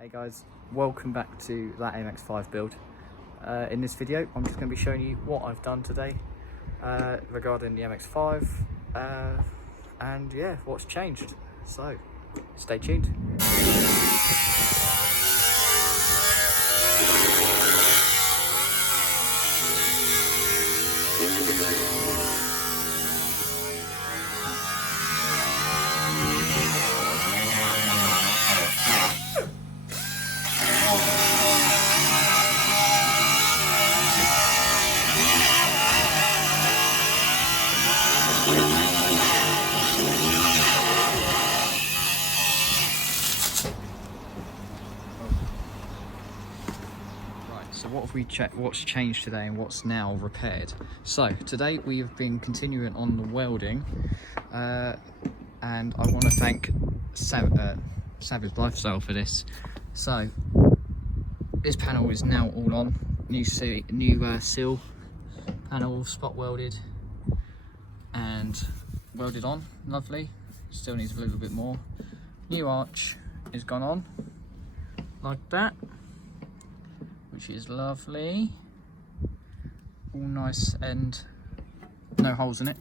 Hey guys, welcome back to that MX5 build. In this video I'm just going to be showing you what I've done today regarding the MX5 and yeah, what's changed. So stay tuned. So what have we checked? What's changed today and what's now repaired? So today we have been continuing on the welding, and I want to thank Savage Lifestyle for this. So this panel is now all on. New sill panel, spot welded and welded on. Lovely. Still needs a little bit more. New arch is gone on like that, which is lovely, all nice and no holes in it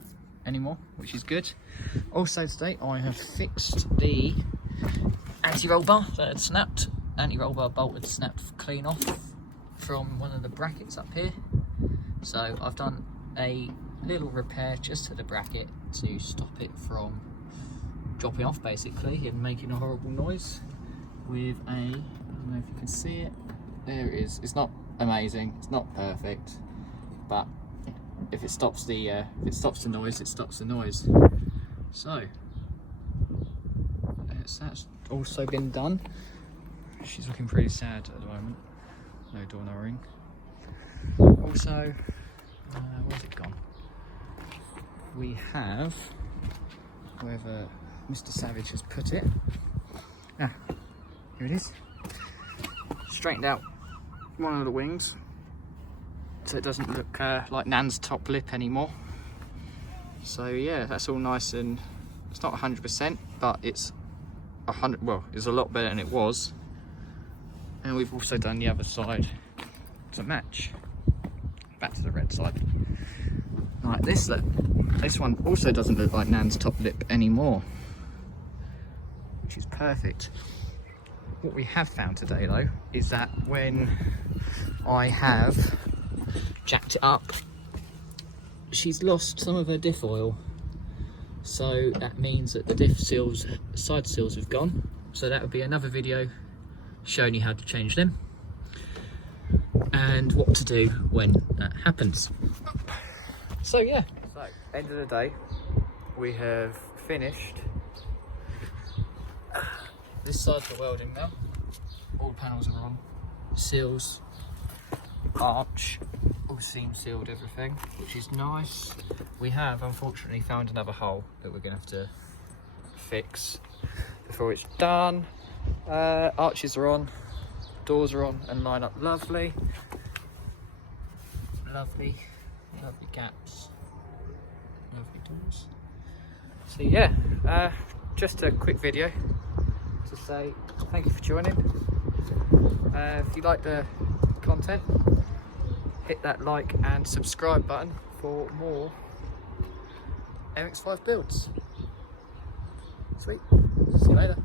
anymore, which is good. Also today I have fixed the anti-roll bar that had snapped. Anti-roll bar bolt had snapped clean off from one of the brackets up here, so I've done a little repair just to the bracket to stop it from dropping off basically and making a horrible noise with a, I don't know if you can see it, there it is. It's not amazing, it's not perfect, but if it stops the noise, it stops the noise. So that's also been done. She's looking pretty sad at the moment. No door, no ring. Also, where's it gone? We have, wherever Mr. Savage has put it. Ah, here it is. Straightened out one of the wings so it doesn't look like Nan's top lip anymore. So yeah, that's all nice, and it's not 100%, but it's 100. Well, it's a lot better than it was. And we've also done the other side to match. Back to the red side. Like this, look. This one also doesn't look like Nan's top lip anymore, which is perfect. What we have found today though is that when I have jacked it up, she's lost some of her diff oil. So that means that the diff seals, side seals have gone. So that would be another video showing you how to change them and what to do when that happens. So yeah. So end of the day, we have finished this side's the welding now. All panels are on. Seals, arch, all seam sealed, everything, which is nice. We have unfortunately found another hole that we're going to have to fix before it's done. Arches are on, doors are on and line up lovely. Lovely gaps, lovely doors. So yeah, just a quick video to say thank you for joining. If you like the content, hit that like and subscribe button for more MX5 builds. Sweet, see you later.